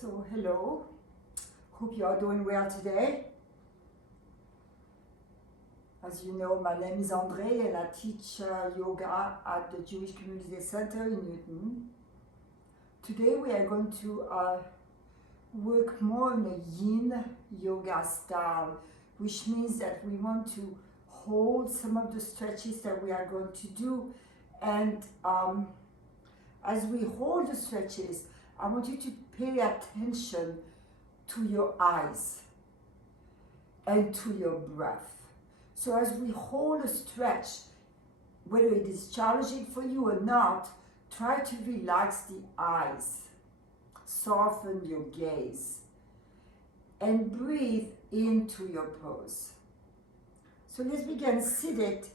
So hello, hope you are doing well today. As you know, my name is Andree and I teach yoga at the Jewish Community Center in Newton. Today we are going to work more on a yin yoga style, which means that we want to hold some of the stretches that we are going to do, and as we hold the stretches, I want you to pay attention to your eyes and to your breath. So as we hold a stretch, whether it is challenging for you or not, try to relax the eyes, soften your gaze, and breathe into your pose. So let's begin seated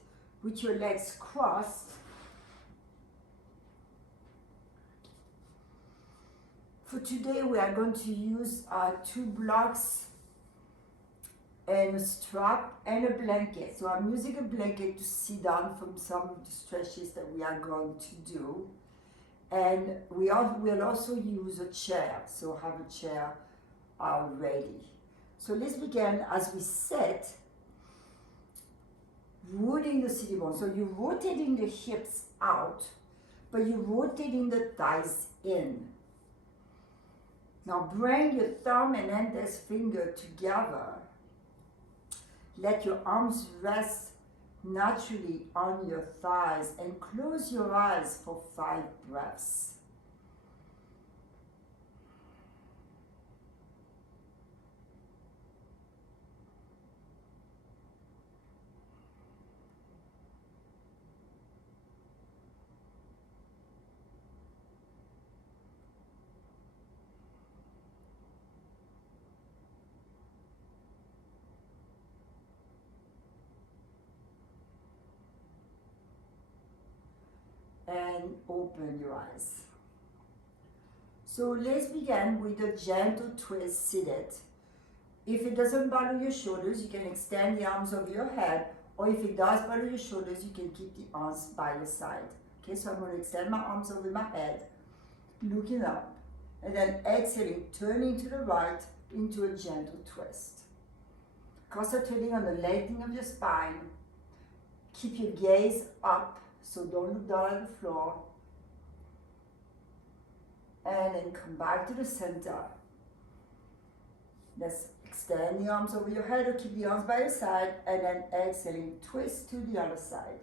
with your legs crossed. For today, we are going to use 2 blocks and a strap and a blanket. So I'm using a blanket to sit down from some of the stretches that we are going to do. And we'll also use a chair, so have a chair ready. So let's begin as we sit, rooting the sitting bone. So you're rotating the hips out, but you're rotating the thighs in. Now bring your thumb and index finger together. Let your arms rest naturally on your thighs and close your eyes for 5 breaths. And open your eyes. So let's begin with a gentle twist seated. If it doesn't bother your shoulders, you can extend the arms over your head, or if it does bother your shoulders, you can keep the arms by your side. Okay, so I'm going to extend my arms over my head, looking up, and then exhaling, turning to the right into a gentle twist. Concentrating on the lengthening of your spine. Keep your gaze up, so don't look down at the floor. And then come back to the center. Let's extend the arms over your head or keep the arms by your side, and then exhaling, twist to the other side.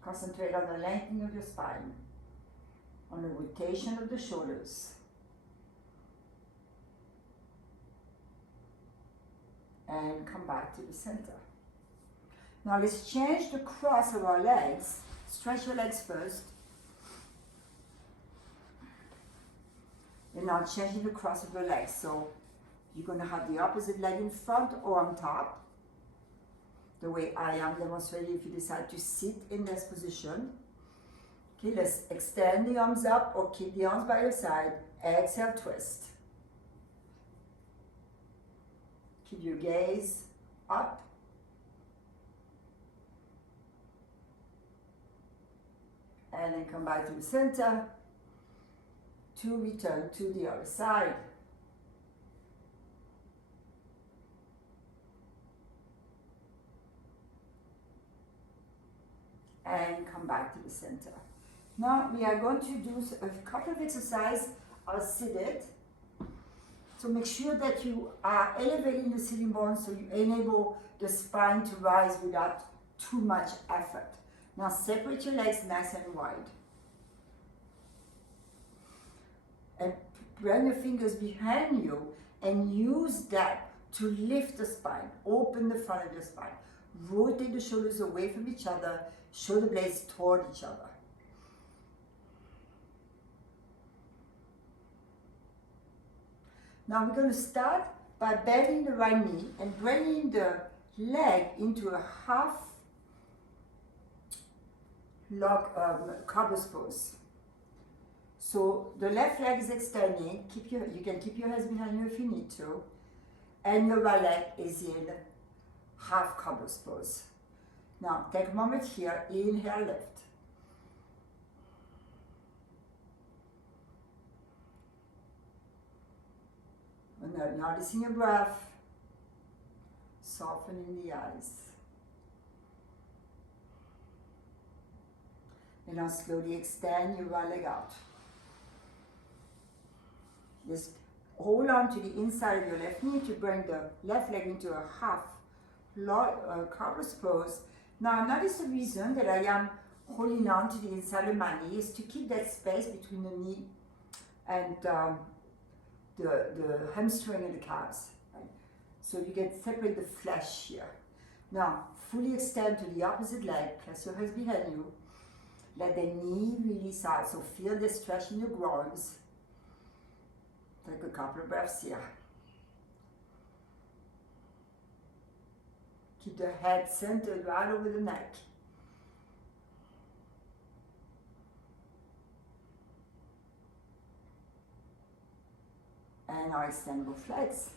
Concentrate on the lengthening of your spine, on the rotation of the shoulders. And come back to the center. Now let's change the cross of our legs. Stretch your legs first. And now changing the cross of your legs. So you're going to have the opposite leg in front or on top, the way I am demonstrating if you decide to sit in this position. Okay, let's extend the arms up or keep the arms by your side. Exhale, twist. Keep your gaze up. And then come back to the center to return to the other side. And come back to the center. Now we are going to do a couple of exercises seated. So make sure that you are elevating the sitting bones so you enable the spine to rise without too much effort. Now separate your legs nice and wide. And bring your fingers behind you and use that to lift the spine. Open the front of your spine. Rotate the shoulders away from each other. Shoulder blades toward each other. Now we're going to start by bending the right knee and bringing the leg into a half cobblers pose. So the left leg is extending. You can keep your hands behind you if you need to. And your right leg is in half cobblers pose. Now take a moment here. Inhale, lift. noticing your breath, softening the eyes. And now slowly extend your right leg out. Just hold on to the inside of your left knee to bring the left leg into a half cobblers pose. Now notice the reason that I am holding on to the inside of my knee is to keep that space between the knee and the hamstring and the calves. Right? So you can separate the flesh here. Now fully extend to the opposite leg, place your hands behind you. Let the knee release out, so feel the stretch in your groins. Take a couple of breaths here. Keep the head centered right over the neck. And now extend both legs.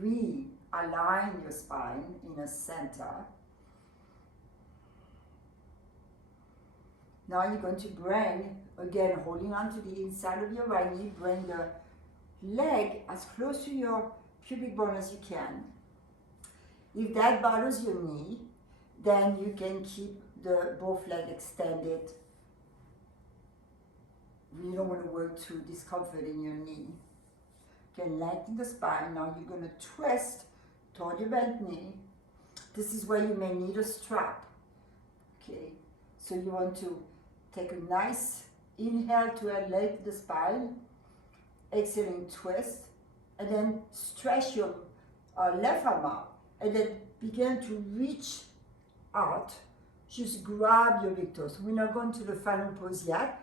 Realign your spine in the center. Now you're going to bring, again, holding on to the inside of your right knee, bring the leg as close to your pubic bone as you can. If that bothers your knee, then you can keep both legs extended. You don't want to work through discomfort in your knee. You can lengthen the spine. Now you're going to twist toward your bent knee. This is where you may need a strap. Okay, so you want to take a nice inhale to elevate the spine, exhaling twist, and then stretch your left arm out, and then begin to reach out. Just grab your big toes. We're not going to the final pose yet,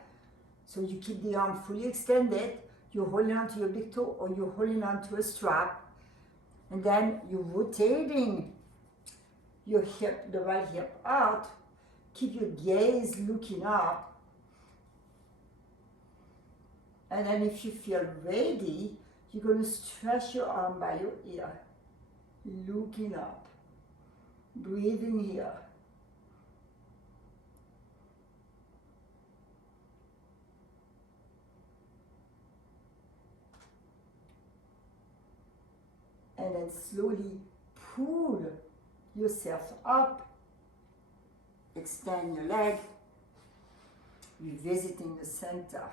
so you keep the arm fully extended. You're holding on to your big toe or you're holding on to a strap, and then you're rotating your hip, the right hip out. Keep your gaze looking up. And then if you feel ready, you're going to stretch your arm by your ear, looking up, breathing here. And then slowly pull yourself up, extend your leg, revisiting the center.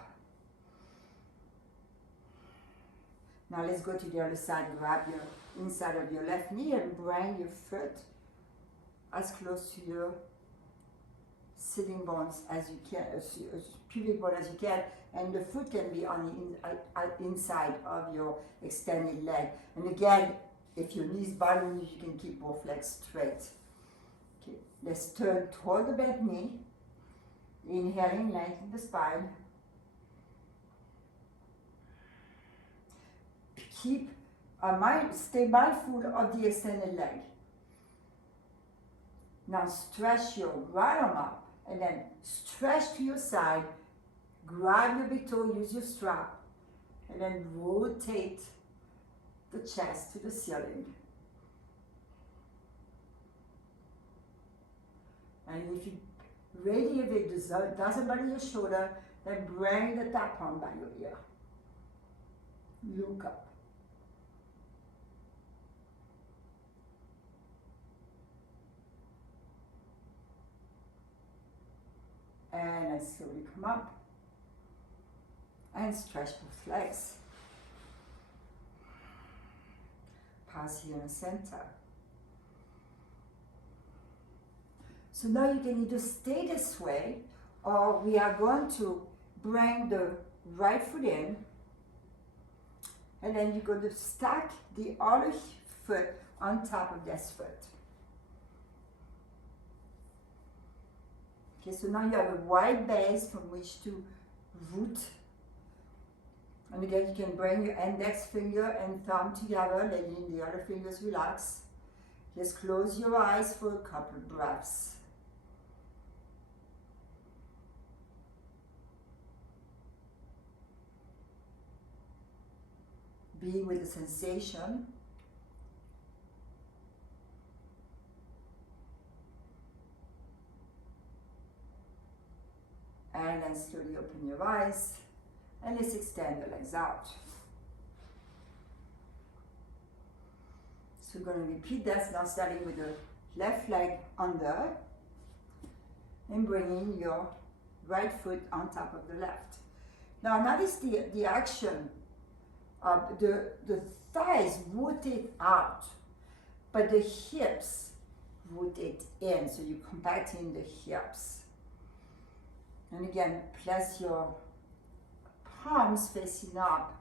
Now let's go to the other side. Grab your inside of your left knee and bring your foot as close to your sitting bones as you can, pubic bone as you can, and the foot can be on the inside of your extended leg. And again, if your knees bothering you, you can keep both legs straight. Okay, let's turn toward the bent knee. Inhaling, lengthen the spine. Stay mindful of the extended leg. Now stretch your right arm up and then stretch to your side. Grab your big toe, use your strap, and then rotate the chest to the ceiling. And if you're ready, if it doesn't bother your shoulder, then bring the top arm by your ear. Look up. And then slowly come up and stretch both legs. Pass here in the center. So now you can either stay this way, or we are going to bring the right foot in, and then you're going to stack the other foot on top of this foot. Okay, so now you have a wide base from which to root. And again, you can bring your index finger and thumb together, letting the other fingers relax. Just close your eyes for a couple of breaths. Be with the sensation. And then slowly open your eyes. And let's extend the legs out. So we're going to repeat that now, starting with the left leg under and bringing your right foot on top of the left. Now notice the action of the thighs rotate out, but the hips rotate in, so you're compacting the hips. And again, place your palms facing up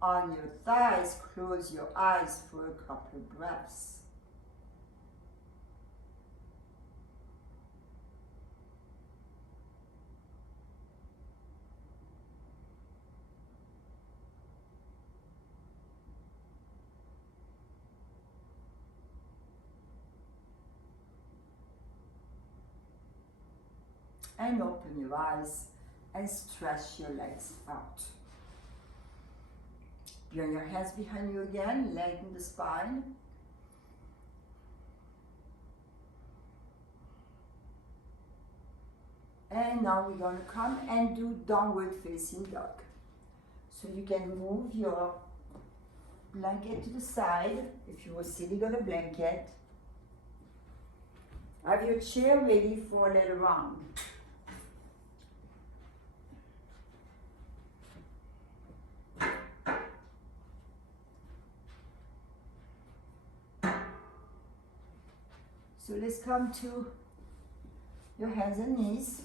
on your thighs, close your eyes for a couple of breaths. And open your eyes and stretch your legs out. Bring your hands behind you again, lengthen the spine. And now we're going to come and do downward facing dog. So you can move your blanket to the side if you were sitting on a blanket. Have your chair ready for a little round. So let's come to your hands and knees.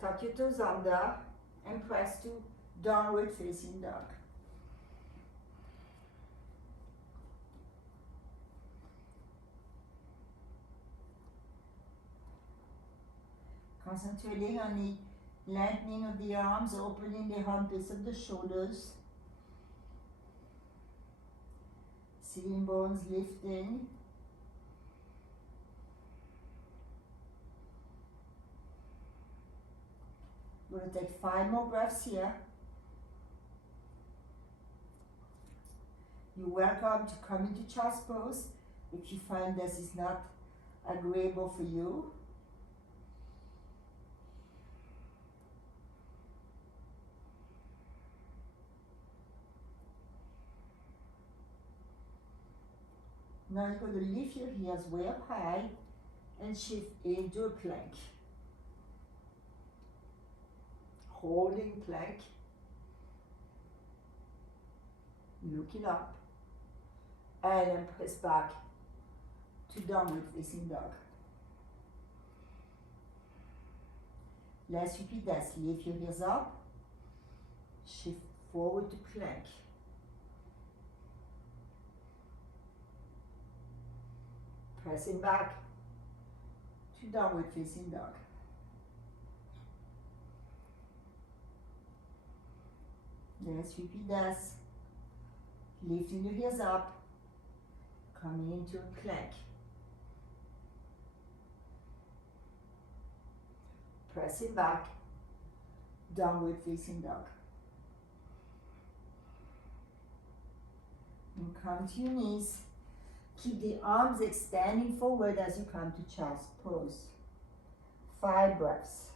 Tuck your toes under and press to downward facing dog. Concentrating on the lengthening of the arms, opening the armpits of the shoulders. Sitting bones lifting. We're going to take 5 more breaths here. You're welcome to come into child's pose if you find this is not agreeable for you. Now you're going to lift your heels way up high and shift into a plank. Holding plank. Looking up. And then press back to downward facing dog. Let's repeat that. Lift your heels up. Shift forward to plank. Pressing back to downward facing dog. Let's repeat this. Lifting your heels up, coming into a plank. Pressing back, downward facing dog. And come to your knees. Keep the arms extending forward as you come to child's pose. 5 breaths.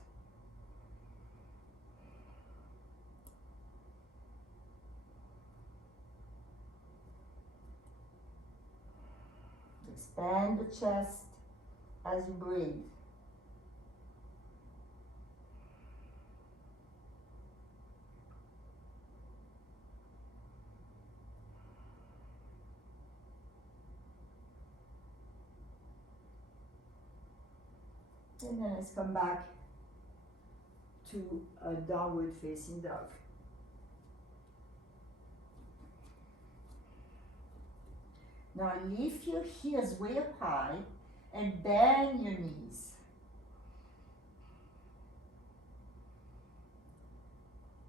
Expand the chest as you breathe. And then let's come back to a downward facing dog. Now lift your heels way up high and bend your knees.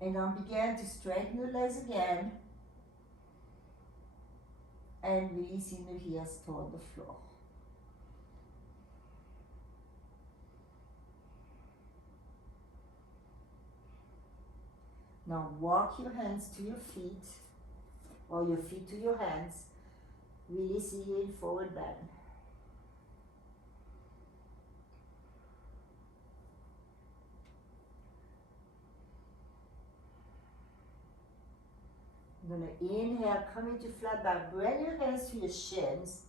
And now begin to straighten the legs again and releasing the heels toward the floor. Now walk your hands to your feet or your feet to your hands, releasing in forward bend. I'm going to inhale, come into flat back, bring your hands to your shins,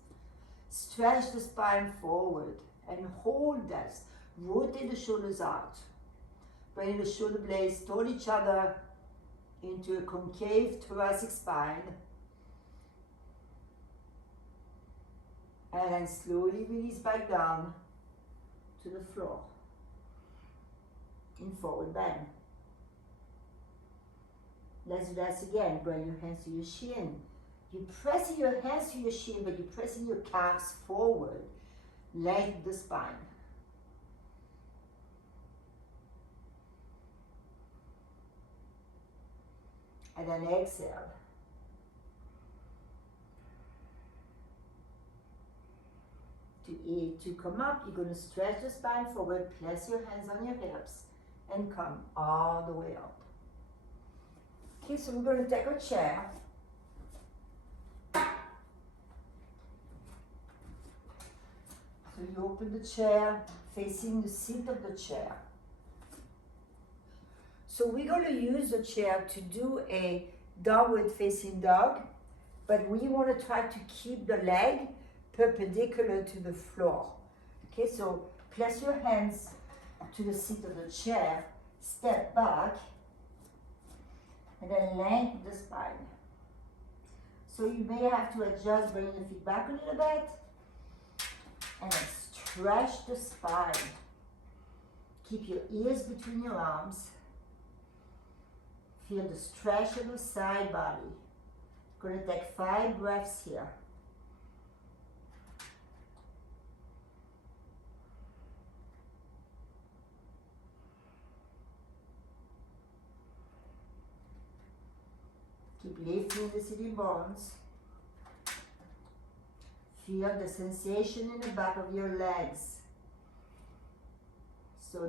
stretch the spine forward and hold that. Rotate the shoulders out. Bring the shoulder blades toward each other into a concave thoracic spine. And then slowly release back down to the floor in forward bend. Let's do that again. Bring your hands to your shin. You're pressing your hands to your shin, but you're pressing your calves forward. Lengthen the spine. And then exhale. To come up, you're going to stretch the spine forward, place your hands on your hips, and come all the way up. Okay, so we're going to take a chair. So you open the chair, facing the seat of the chair. So we're going to use the chair to do a downward facing dog, but we want to try to keep the leg perpendicular to the floor. Okay, so place your hands to the seat of the chair, step back, and then lengthen the spine. So you may have to adjust, bring your feet back a little bit, and then stretch the spine. Keep your ears between your arms. Feel the stretch of the side body. Going to take 5 breaths here. Keep lifting the sitting bones. Feel the sensation in the back of your legs. So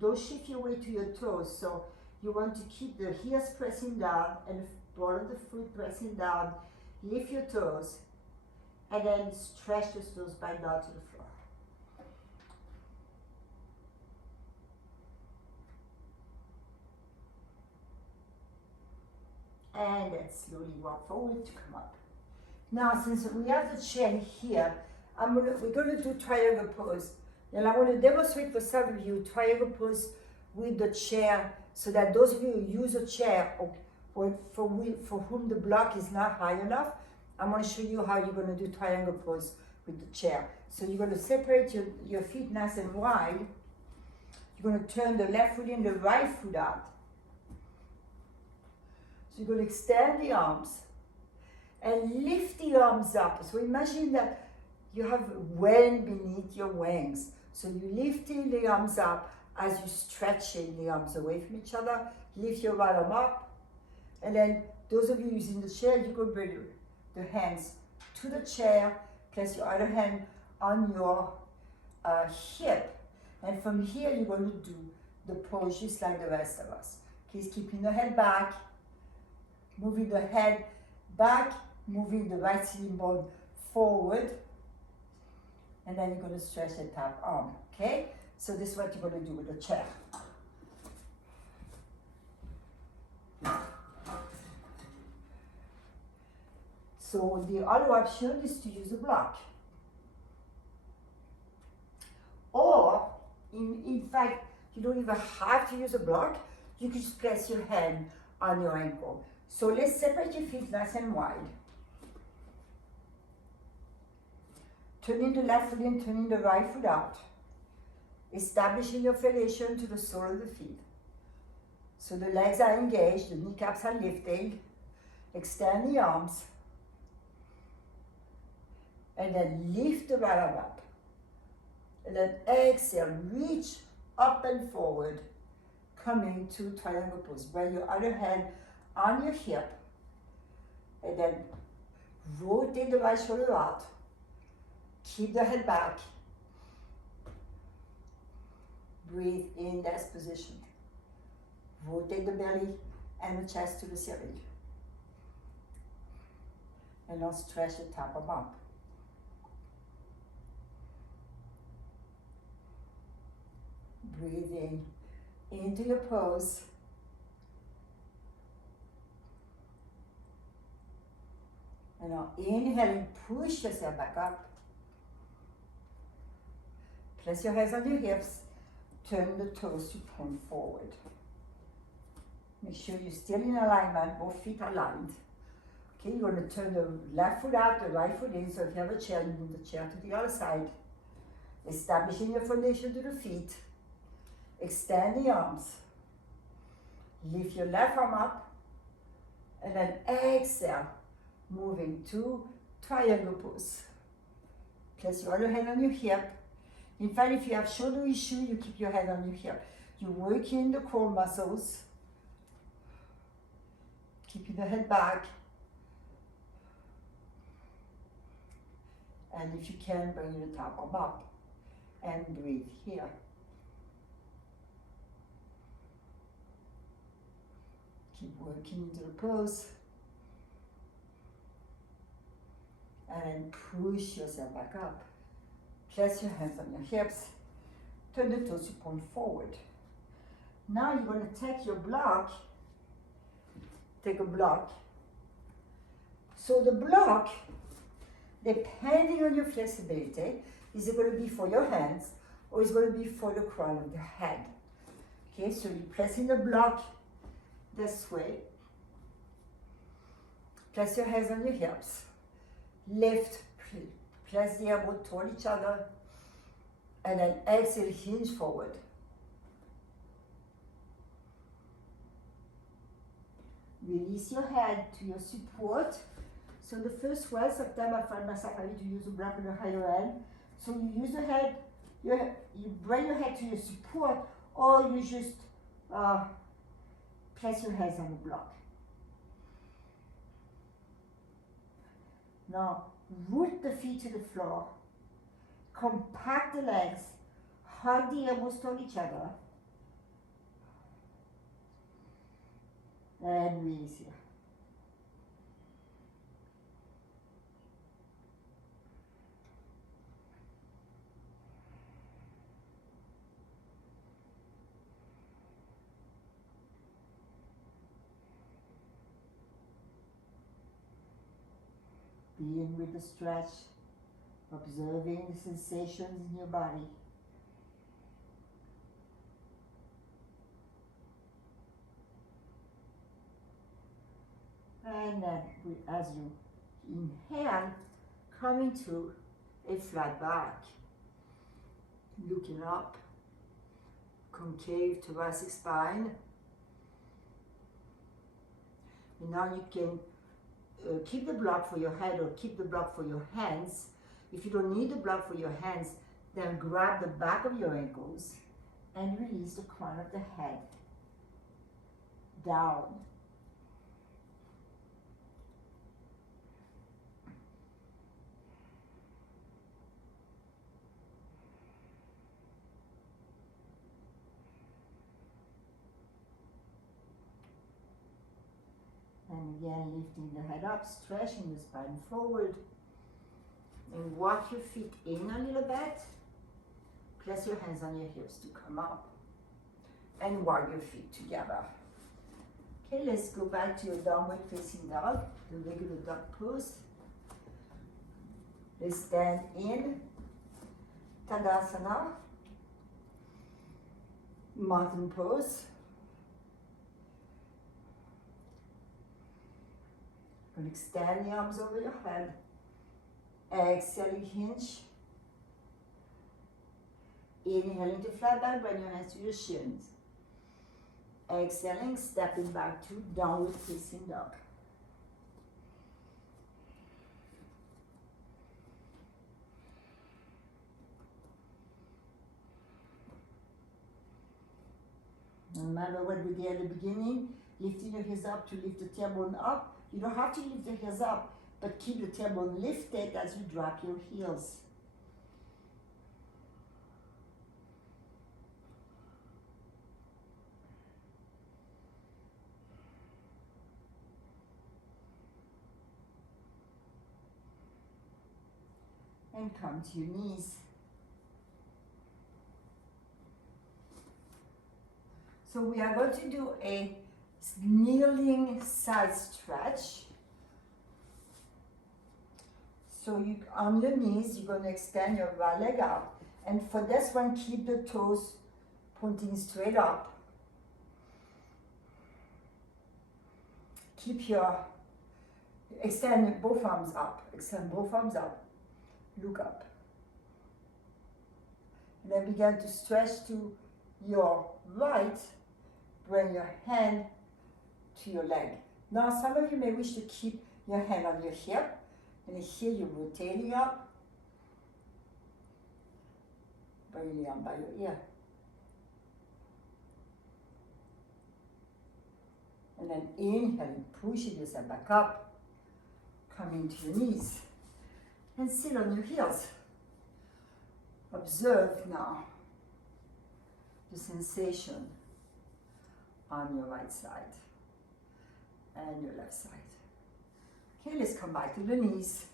don't shift your weight to your toes. So you want to keep the heels pressing down and the ball of the foot pressing down. Lift your toes and then stretch the toes back down to the floor. And then slowly walk forward to come up. Now, since we have the chair here, we're going to do triangle pose. And I want to demonstrate for some of you triangle pose with the chair, so that those of you who use a chair or for whom the block is not high enough, I'm going to show you how you're going to do triangle pose with the chair. So you're going to separate your feet nice and wide. You're going to turn the left foot in, the right foot out. So you're going to extend the arms and lift the arms up. So imagine that you have wind beneath your wings. So you're lifting the arms up as you're stretching the arms away from each other. Lift your right arm up. And then those of you using the chair, you go bring the hands to the chair. Place your other hand on your hip. And from here, you're going to do the pose just like the rest of us. Keep keeping the head back. Moving the head back, moving the right sitting bone forward, and then you're going to stretch the top arm, okay? So this is what you're going to do with the chair. So the other option is to use a block. Or, in fact, you don't even have to use a block. You can just place your hand on your ankle. So let's separate your feet nice and wide. Turning the left foot in, turning the right foot out. Establishing your foundation to the sole of the feet. So the legs are engaged, the kneecaps are lifting. Extend the arms. And then lift the right arm up. And then exhale, reach up and forward. Coming to triangle pose. Bring your other hand on your hip, and then rotate the right shoulder out. Keep the head back. Breathe in that position. Rotate the belly and the chest to the ceiling. And now stretch the top arm up. Breathe in into your pose. And now inhaling, push yourself back up. Place your hands on your hips. Turn the toes to point forward. Make sure you're still in alignment, both feet aligned. Okay, you're going to turn the left foot out, the right foot in. So if you have a chair, you move the chair to the other side. Establishing your foundation to the feet. Extend the arms. Lift your left arm up. And then exhale. Moving to triangle pose. Place your other hand on your hip. In fact, if you have shoulder issue, you keep your hand on your hip. You're working the core muscles. Keeping the head back. And if you can, bring the top arm up. And breathe here. Keep working into the pose. And then push yourself back up. Place your hands on your hips. Turn the toes to point forward. Now you're going to take your block. Take a block. So the block, depending on your flexibility, is it going to be for your hands or is it going to be for the crown of the head? Okay, so you're pressing the block this way. Place your hands on your hips. Lift, place the elbow toward each other, and then exhale, hinge forward. Release your head to your support. So the first one, sometimes I find myself having to use the block on the higher end. So you use the head, you bring your head to your support, or you just place your hands on the block. Now, root the feet to the floor, compact the legs, hug the elbows toward each other, and release here. Being with the stretch, observing the sensations in your body. And then, as you inhale, come into a flat back. Looking up, concave thoracic spine. And now you can keep the block for your head or keep the block for your hands. If you don't need the block for your hands, then grab the back of your ankles and release the crown of the head down. And again, lifting the head up, stretching the spine forward. And walk your feet in a little bit. Place your hands on your hips to come up. And walk your feet together. Okay, let's go back to your downward facing dog, the regular dog pose. Let's stand in Tadasana, mountain pose. And extend the arms over your head. Exhale, hinge. Inhaling to flat back, bring your hands to your shins. Exhaling, stepping back to downward facing dog. No matter what we did at the beginning, lifting your heels up to lift the tailbone up. You don't have to lift the heels up, but keep the tailbone lifted as you drop your heels. And come to your knees. So we are going to do a kneeling side stretch. So you, on your knees, you're going to extend your right leg out. And for this one, keep the toes pointing straight up. Keep your, extend both arms up. Extend both arms up. Look up. And then begin to stretch to your right. Bring your hand to your leg. Now, some of you may wish to keep your hand on your hip. And here you're rotating up. Bring the arm by your ear. And then inhaling, pushing yourself back up. Coming to your knees. And sit on your heels. Observe now the sensation on your right side and your left side. Okay, let's come back to the knees.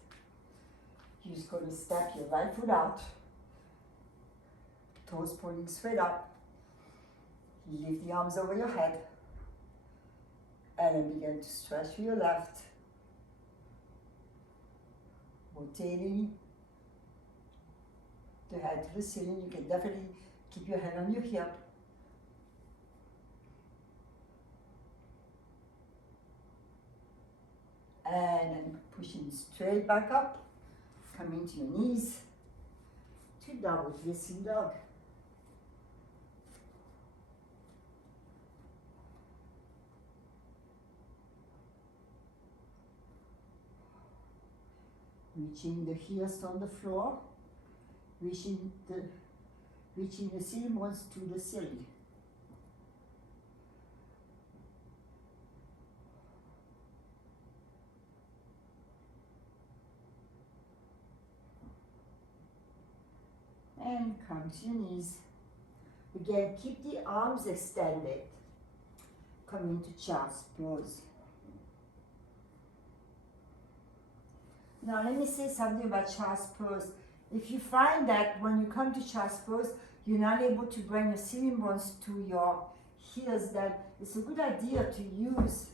You're just going to step your right foot out. Toes pointing straight up. Lift the arms over your head. And then begin to stretch to your left. Rotating the head to the ceiling. You can definitely keep your hand on your hip. And then pushing straight back up. Coming to your knees. To downward facing dog. Reaching the heels on the floor, reaching the ceiling bones to the ceiling. And come to your knees. Again, keep the arms extended. Come into child's pose. Now let me say something about child's pose. If you find that when you come to child's pose, you're not able to bring your ceiling bones to your heels, then it's a good idea to use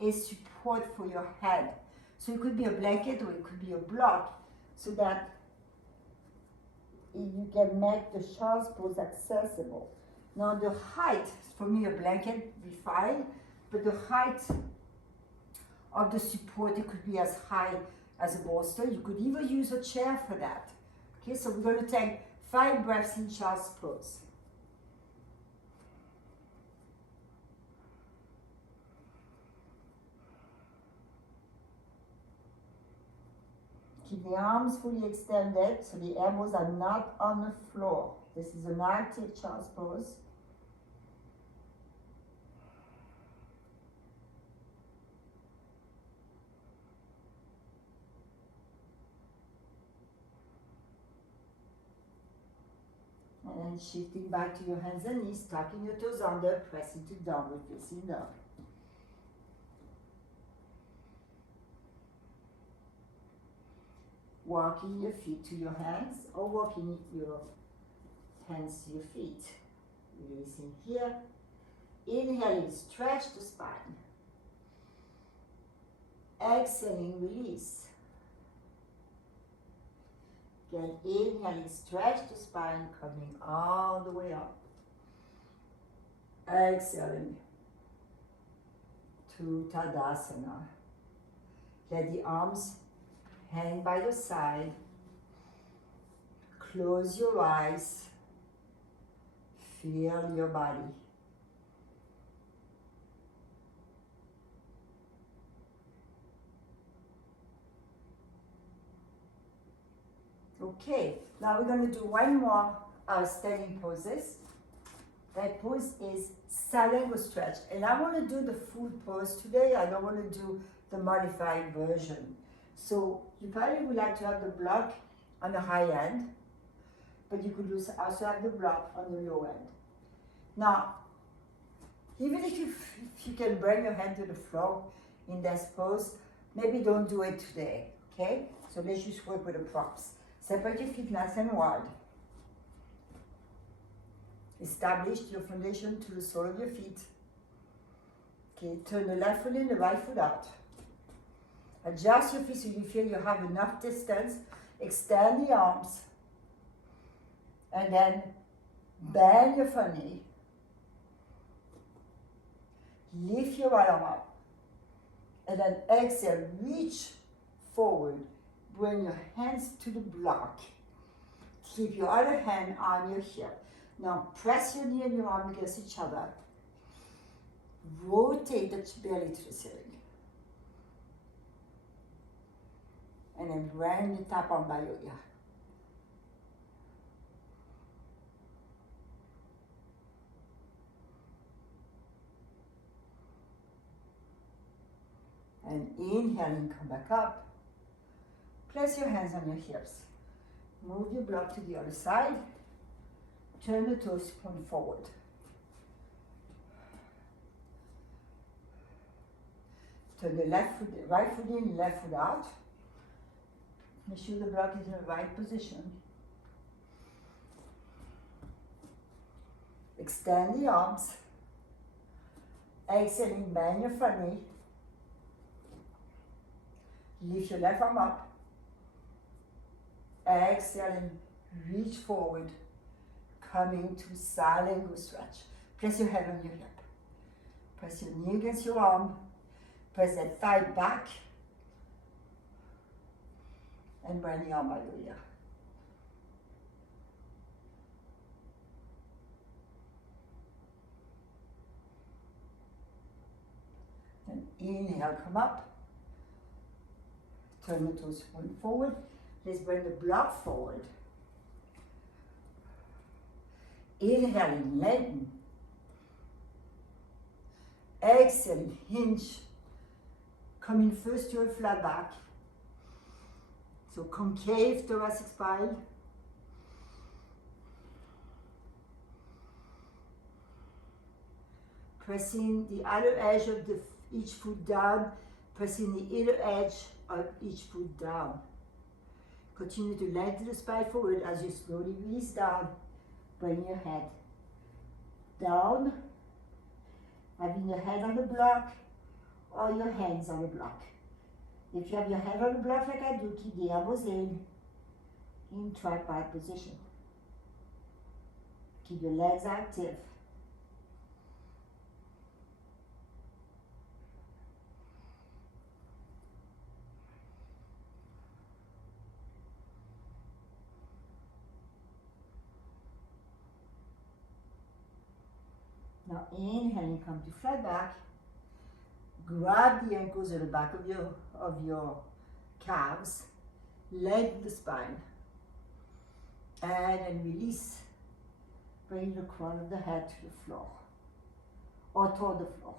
a support for your head. So it could be a blanket or it could be a block, so that you can make the child's pose accessible. Now the height, for me a blanket would be fine, but the height of the support, it could be as high as a bolster. You could even use a chair for that. Okay, so we're going to take 5 breaths in child's pose. Keep the arms fully extended so the elbows are not on the floor. This is an active child's pose. And then shifting back to your hands and knees, tucking your toes under, pressing to downward facing dog. Walking your feet to your hands or walking your hands to your feet. Releasing here. Inhaling, stretch the spine. Exhaling, release. Again, inhaling, stretch the spine, coming all the way up. Exhaling to Tadasana. Let the arms hang by your side. Close your eyes. Feel your body. Okay, now we're going to do one more standing poses. That pose is Salango stretch. And I want to do the full pose today. I don't want to do the modified version. So you probably would like to have the block on the high end, but you could also have the block on the low end. Now, even if you can bring your hand to the floor in this pose, maybe don't do it today, okay? So let's just work with the props. Separate your feet nice and wide. Establish your foundation to the sole of your feet. Okay, turn the left foot in, the right foot out. Adjust your feet so you feel you have enough distance. Extend the arms. And then bend your front knee. Lift your right arm up. And then exhale, reach forward. Bring your hands to the block. Keep your other hand on your hip. Now press your knee and your arm against each other. Rotate the belly to the ceiling. And then bring the top arm by your ear. And inhaling, come back up. Place your hands on your hips. Move your block to the other side. Turn the toes, point forward. Turn the left foot, right foot in, left foot out. Make sure the block is in the right position. Extend the arms. Exhaling, bend your front knee. Lift your left arm up. Exhaling, reach forward. Coming to silent go stretch. Press your head on your hip. Press your knee against your arm. Press that thigh back. And bring the arm by your ear. Then inhale, come up. Turn the toes point forward. Let's bring the block forward. Inhaling, lengthen. Exhaling, hinge. Coming first to a flat back. So concave thoracic spine. Pressing the outer edge of each foot down. Pressing the inner edge of each foot down. Continue to lengthen the spine forward as you slowly release down. Bring your head down, having your head on the block or your hands on the block. If you have your head on the block like I do, keep the elbows in tripod position. Keep your legs active. Now inhaling, come to flat back. Grab the ankles at the back of your calves. Lengthen the spine. And then release. Bring the crown of the head to the floor. Or toward the floor.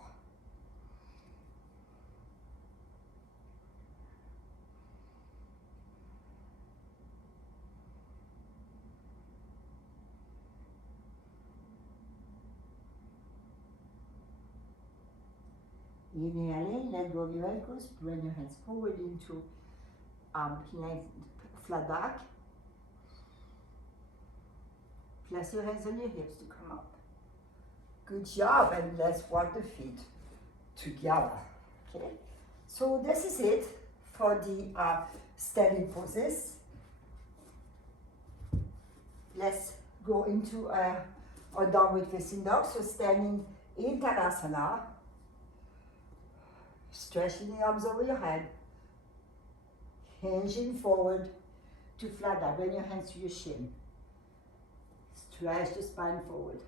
Inhaling, let go of your ankles, bring your hands forward into flat back. Place your hands on your hips to come up. Good job, and let's walk the feet together. Okay, so this is it for the standing poses. Let's go into a downward facing dog. So standing in Tadasana. Stretching the arms over your head, hinging forward to flat back. Bring your hands to your shin. Stretch the spine forward.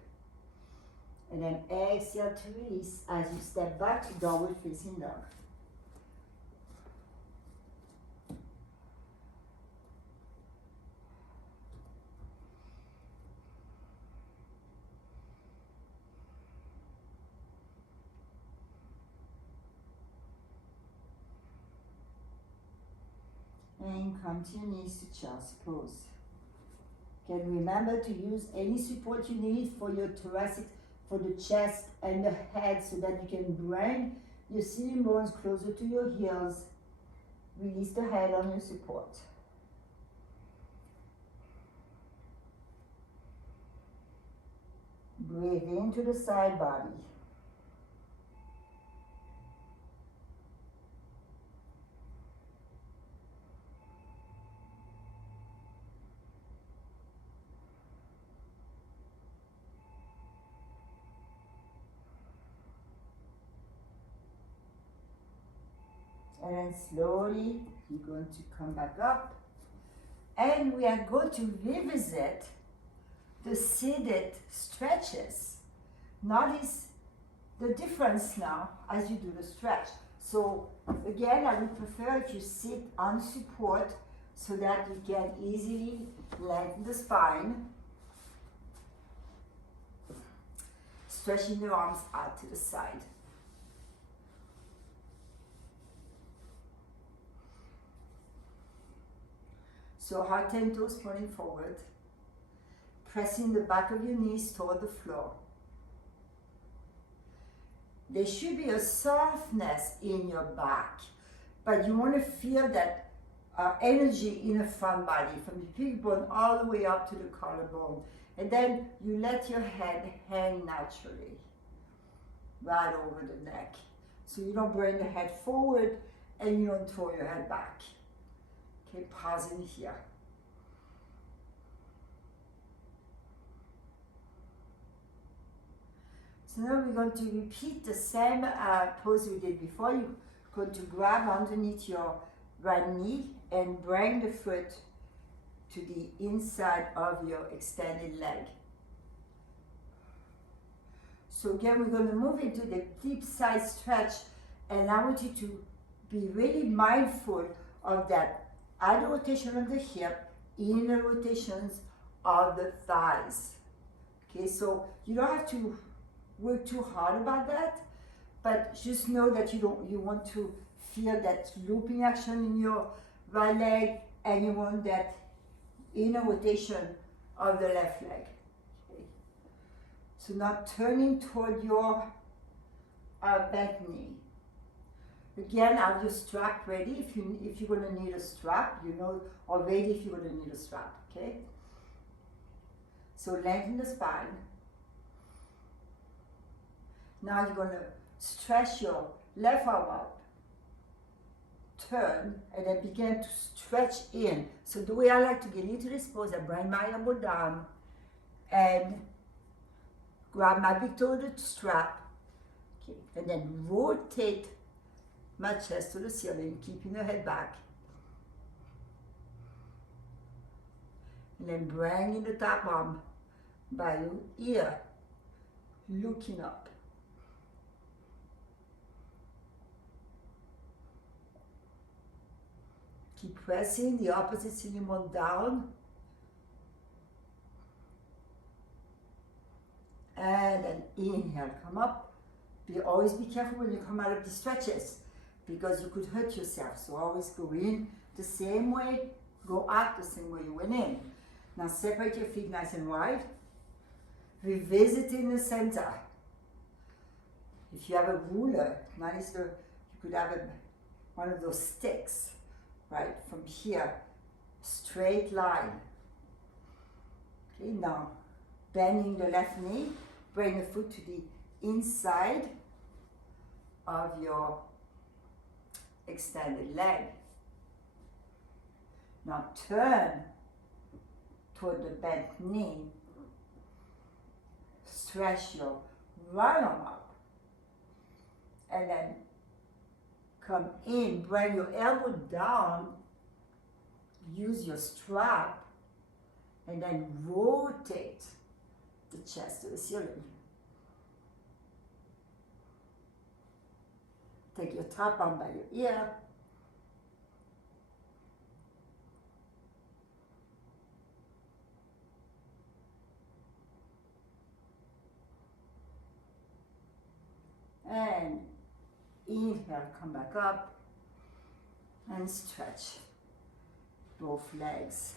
And then exhale to release as you step back to downward facing dog. And come to your knees to child's pose. Again, remember to use any support you need for your thoracic, for the chest and the head so that you can bring your sitting bones closer to your heels. Release the head on your support. Breathe into the side body. And then slowly you're going to come back up. And we are going to revisit the seated stretches. Notice the difference now as you do the stretch. So again, I would prefer if you sit on support so that you can easily lengthen the spine. Stretching the arms out to the side. So hard 10 toes pointing forward. Pressing the back of your knees toward the floor. There should be a softness in your back, but you want to feel that energy in the front body, from the big bone all the way up to the collarbone. And then you let your head hang naturally, right over the neck. So you don't bring the head forward and you don't throw your head back. Okay, pausing here. So now we're going to repeat the same pose we did before. You're going to grab underneath your right knee and bring the foot to the inside of your extended leg. So again, we're going to move into the deep side stretch, and I want you to be really mindful of that outer rotation of the hip, inner rotations of the thighs. Okay, so you don't have to work too hard about that, but just know that you want to feel that looping action in your right leg, and you want that inner rotation of the left leg. Okay. So now turning toward your bent knee. Again, have your strap ready. If you're going to need a strap, you know already if you're going to need a strap. Okay. So lengthen the spine. Now you're going to stretch your left arm up, turn, and then begin to stretch in. So the way I like to get into this pose, I bring my elbow down and grab my big toe to the strap, okay, and then rotate my chest to the ceiling, keeping the head back. And then bring in the top arm by your ear, looking up. Keep pressing the opposite ceiling bone down. And then inhale, come up. Always be careful when you come out of the stretches because you could hurt yourself. So always go in the same way, go out the same way you went in. Now separate your feet nice and wide. Revisit in the center. If you have a ruler, you could have one of those sticks. Right, from here, straight line. Okay, now bending the left knee, bring the foot to the inside of your extended leg. Now turn toward the bent knee, stretch your right arm up, and then come in, bring your elbow down, use your strap, and then rotate the chest to the ceiling. Take your top arm by your ear. And inhale, come back up and stretch both legs.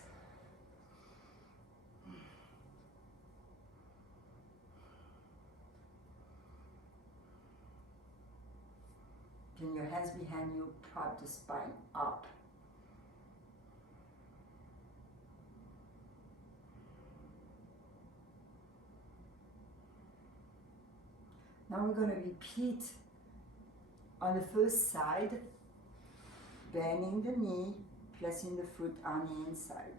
Bring your hands behind you, prop the spine up. Now we're going to repeat on the first side, bending the knee, placing the foot on the inside.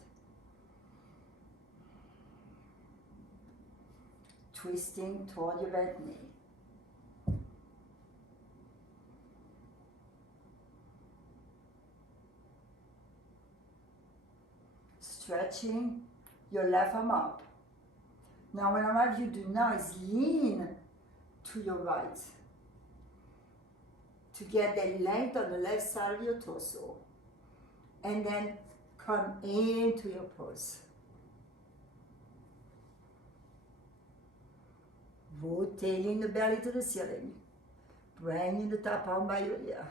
Twisting toward your bent knee. touching your left arm up. Now what I have you do now is lean to your right to get the length on the left side of your torso, and then come into your pose. Rotating the belly to the ceiling, bringing the top arm by your ear.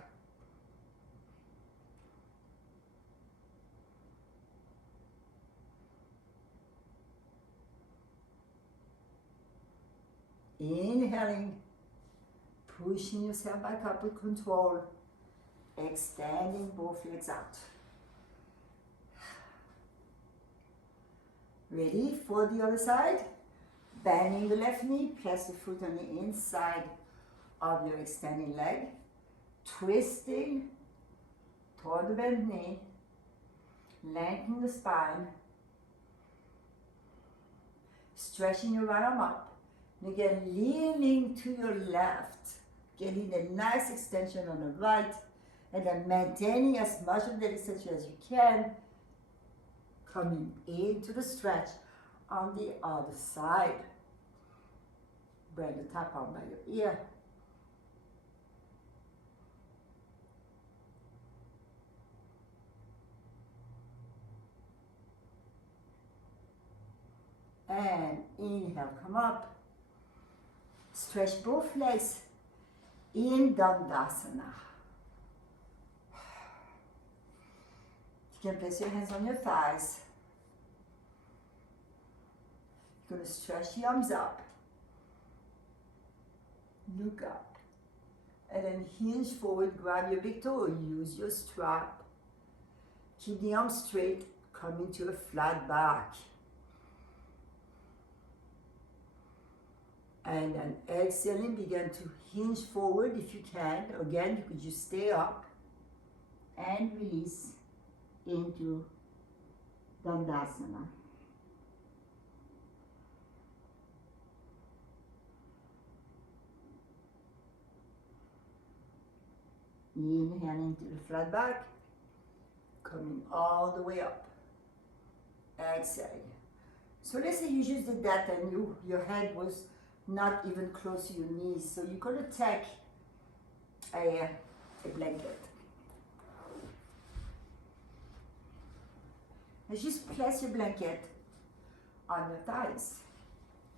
Inhaling, pushing yourself back up with control, extending both legs out. Ready for the other side? Bending the left knee, press the foot on the inside of your extending leg, twisting toward the bent knee, lengthening the spine, stretching your right arm up. And again, leaning to your left, getting a nice extension on the right, and then maintaining as much of that extension as you can, coming into the stretch on the other side. Bring the top arm by your ear. And inhale, come up. Stretch both legs in Dandasana. You can place your hands on your thighs. You're going to stretch the arms up. Look up. And then hinge forward, grab your big toe or use your strap. Keep the arms straight, come into a flat back. And then exhaling, begin to hinge forward if you can. Again, you could just stay up and release into Dandasana. Inhaling to the flat back, coming all the way up. Exhaling. So let's say you just did that and your head was not even close to your knees. So you're going to take a blanket. And just place your blanket on your thighs.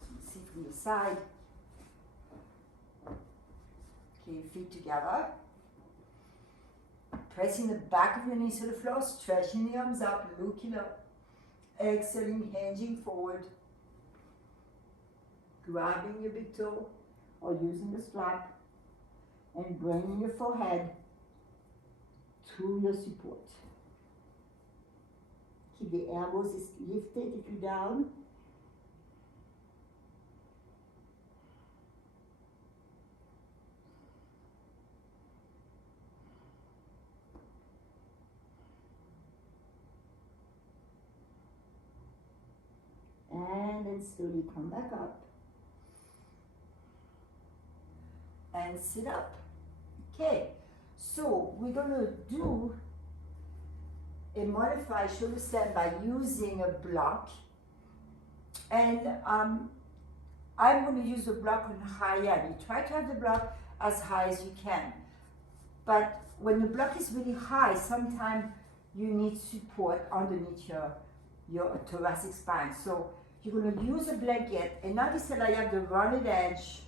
So sit from the side. Okay, feet together. Pressing the back of your knees to the floor, stretching the arms up, looking up. Exhaling, hinging forward. Grabbing your big toe or using the strap and bringing your forehead to your support. Keep the elbows lifted if you're down. And then slowly come back up. And sit up. Okay, so we're going to do a modified shoulder stand by using a block. And I'm going to use the block on high end. You try to have the block as high as you can. But when the block is really high, sometimes you need support underneath your thoracic spine. So you're going to use a blanket, and notice that I have the rounded edge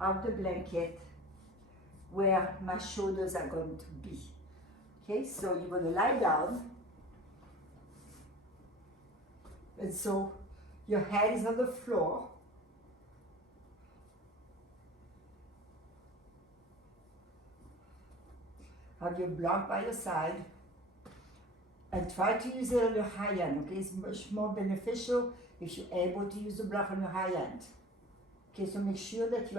of the blanket where my shoulders are going to be. Okay, so you're going to lie down, and so your head is on the floor. Have your block by your side, and try to use it on the high end. Okay, it's much more beneficial if you're able to use the block on the high end. Okay, so make sure that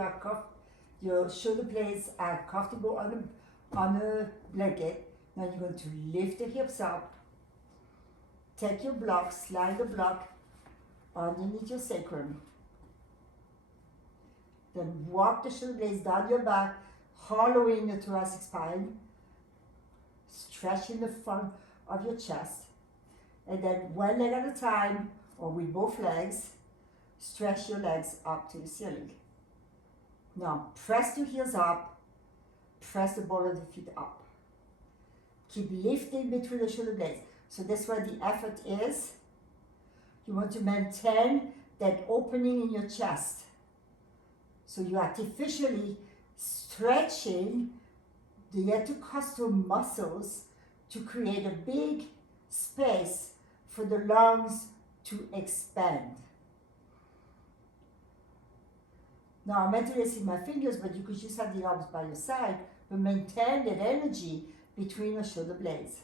your shoulder blades are comfortable on the blanket. Now you're going to lift the hips up, take your block, slide the block underneath your sacrum. Then walk the shoulder blades down your back, hollowing the thoracic spine, stretching the front of your chest. And then one leg at a time, or with both legs, stretch your legs up to the ceiling. Now, press your heels up, press the ball of the feet up. Keep lifting between the shoulder blades. So that's where the effort is. You want to maintain that opening in your chest. So you're artificially stretching the intercostal muscles to create a big space for the lungs to expand. Now I'm interlacing my fingers, but you could just have the arms by your side, but maintain that energy between your shoulder blades.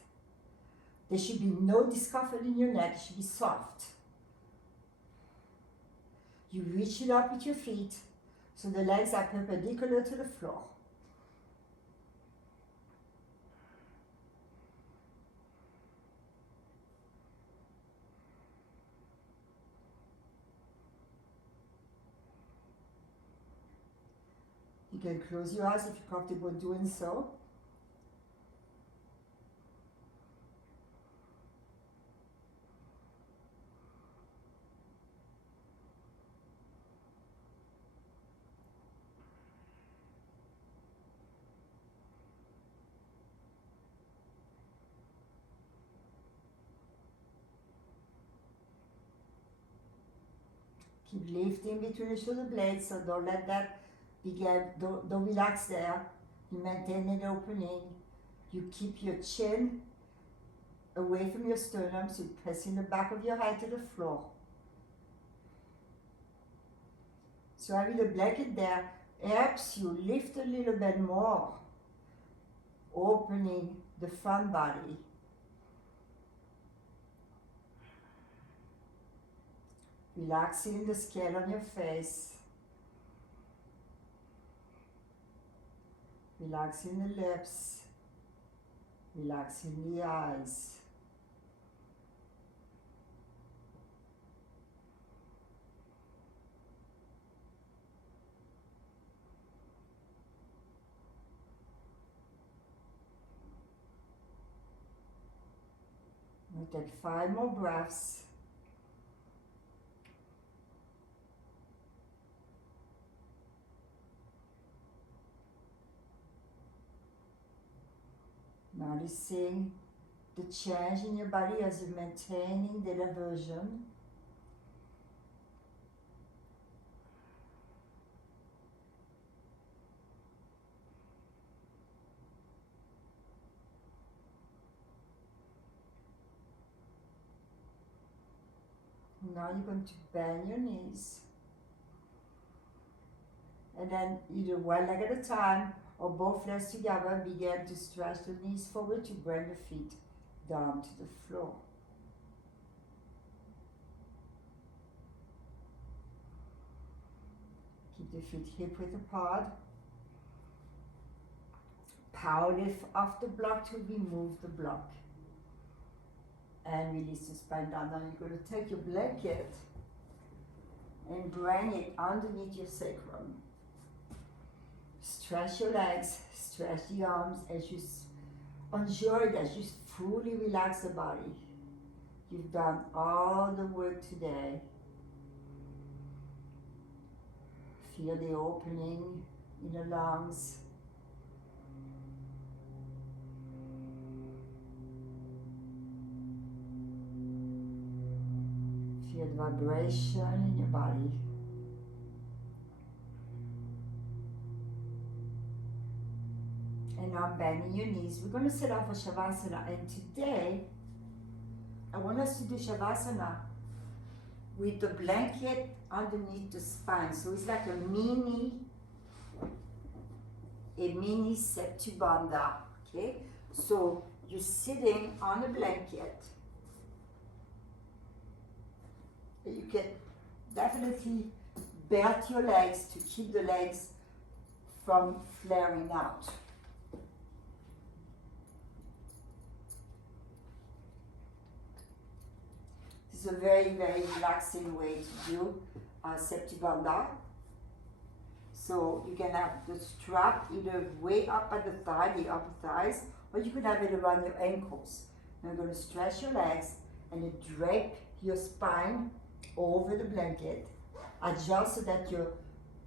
There should be no discomfort in your neck, it should be soft. You reach it up with your feet, so the legs are perpendicular to the floor. You can close your eyes if you're comfortable doing so. Keep lifting between the shoulder blades, so don't let that begin, don't relax there. You maintain an opening. You keep your chin away from your sternum, so pressing the back of your head to the floor. So having the blanket there helps you lift a little bit more, opening the front body. Relaxing the scale on your face. Relaxing the lips. Relaxing the eyes. We'll take 5 more breaths. Noticing the change in your body as you're maintaining the aversion. Now you're going to bend your knees. And then either one leg at a time or both legs together, begin to stretch the knees forward to bring the feet down to the floor. Keep the feet hip width apart. Power lift off the block to remove the block. And release the spine down. Now you're going to take your blanket and bring it underneath your sacrum. Stretch your legs, stretch the arms as you enjoy it, as you fully relax the body. You've done all the work today. Feel the opening in the lungs. Feel the vibration in your body. And now bending your knees. We're going to sit up for Shavasana. And today, I want us to do Shavasana with the blanket underneath the spine. So it's like a mini Septubandha. Okay? So you're sitting on a blanket. You can definitely belt your legs to keep the legs from flaring out. This is a very, very relaxing way to do Septubandha. So you can have the strap either way up at the thigh, the upper thighs, or you could have it around your ankles. Now you're going to stretch your legs and then drape your spine over the blanket. Adjust so that your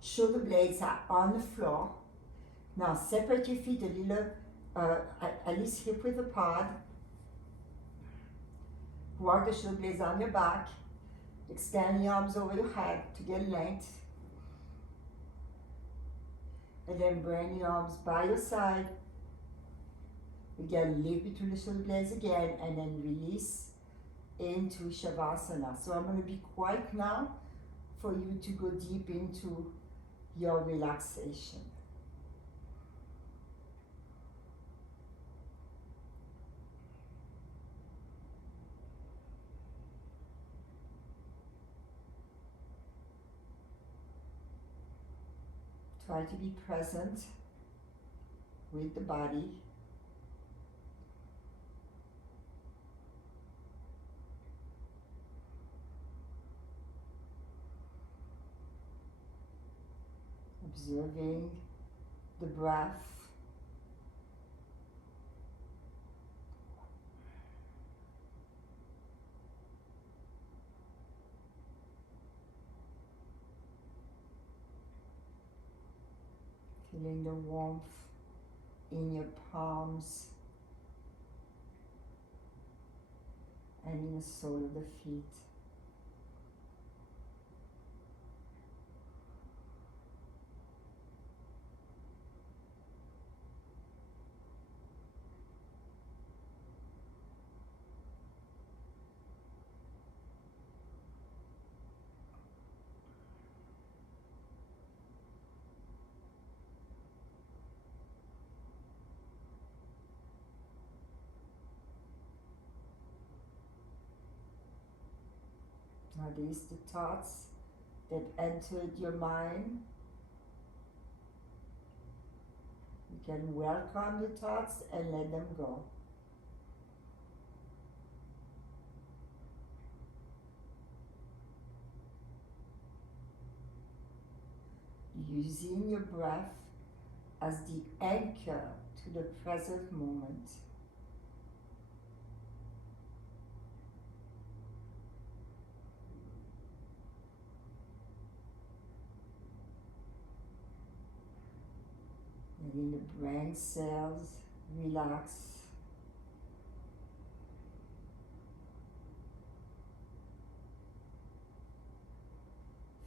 shoulder blades are on the floor. Now separate your feet a little, at least hip width apart. Walk the shoulder blades on your back. Extend your arms over your head to get length. And then bring your arms by your side. Again, lift between the shoulder blades again, and then release into Shavasana. So I'm going to be quiet now for you to go deep into your relaxation. Try to be present with the body. Observing the breath. Feeling the warmth in your palms and in the sole of the feet. Are these the thoughts that entered your mind? You can welcome the thoughts and let them go. Using your breath as the anchor to the present moment. Letting the brain cells relax.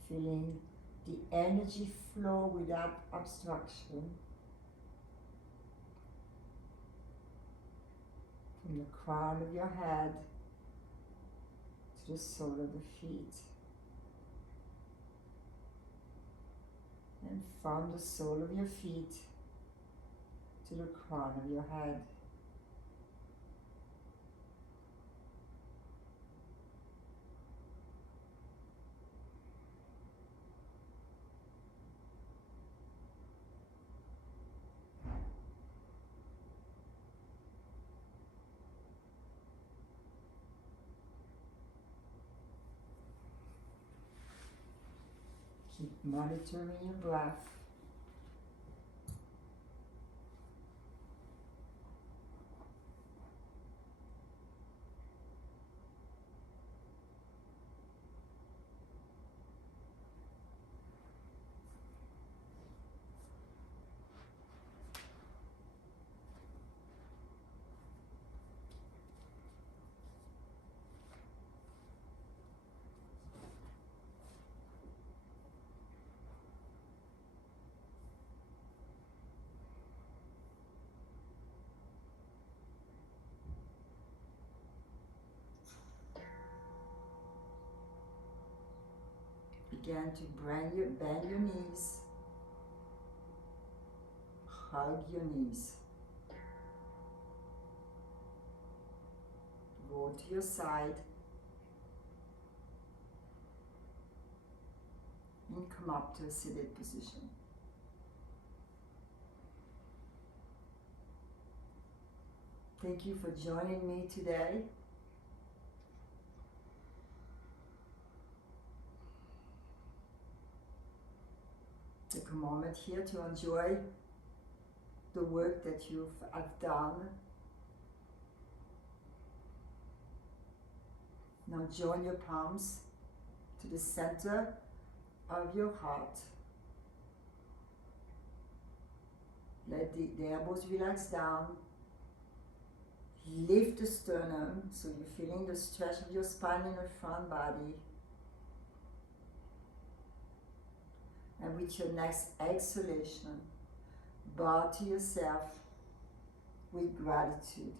Feeling the energy flow without obstruction from the crown of your head to the sole of the feet. And from the sole of your feet to the crown of your head. Keep monitoring your breath. Begin to bend your knees, hug your knees, go to your side and come up to a seated position. Thank you for joining me today. Take a moment here to enjoy the work that you have done. Now join your palms to the center of your heart. Let the elbows relax down. Lift the sternum so you're feeling the stretch of your spine in the front body. And with your next exhalation, bow to yourself with gratitude.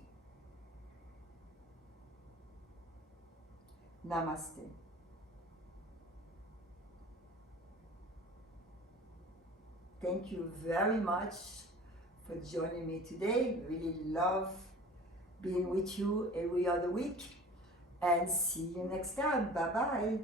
Namaste. Thank you very much for joining me today. Really love being with you every other week. And see you next time. Bye-bye.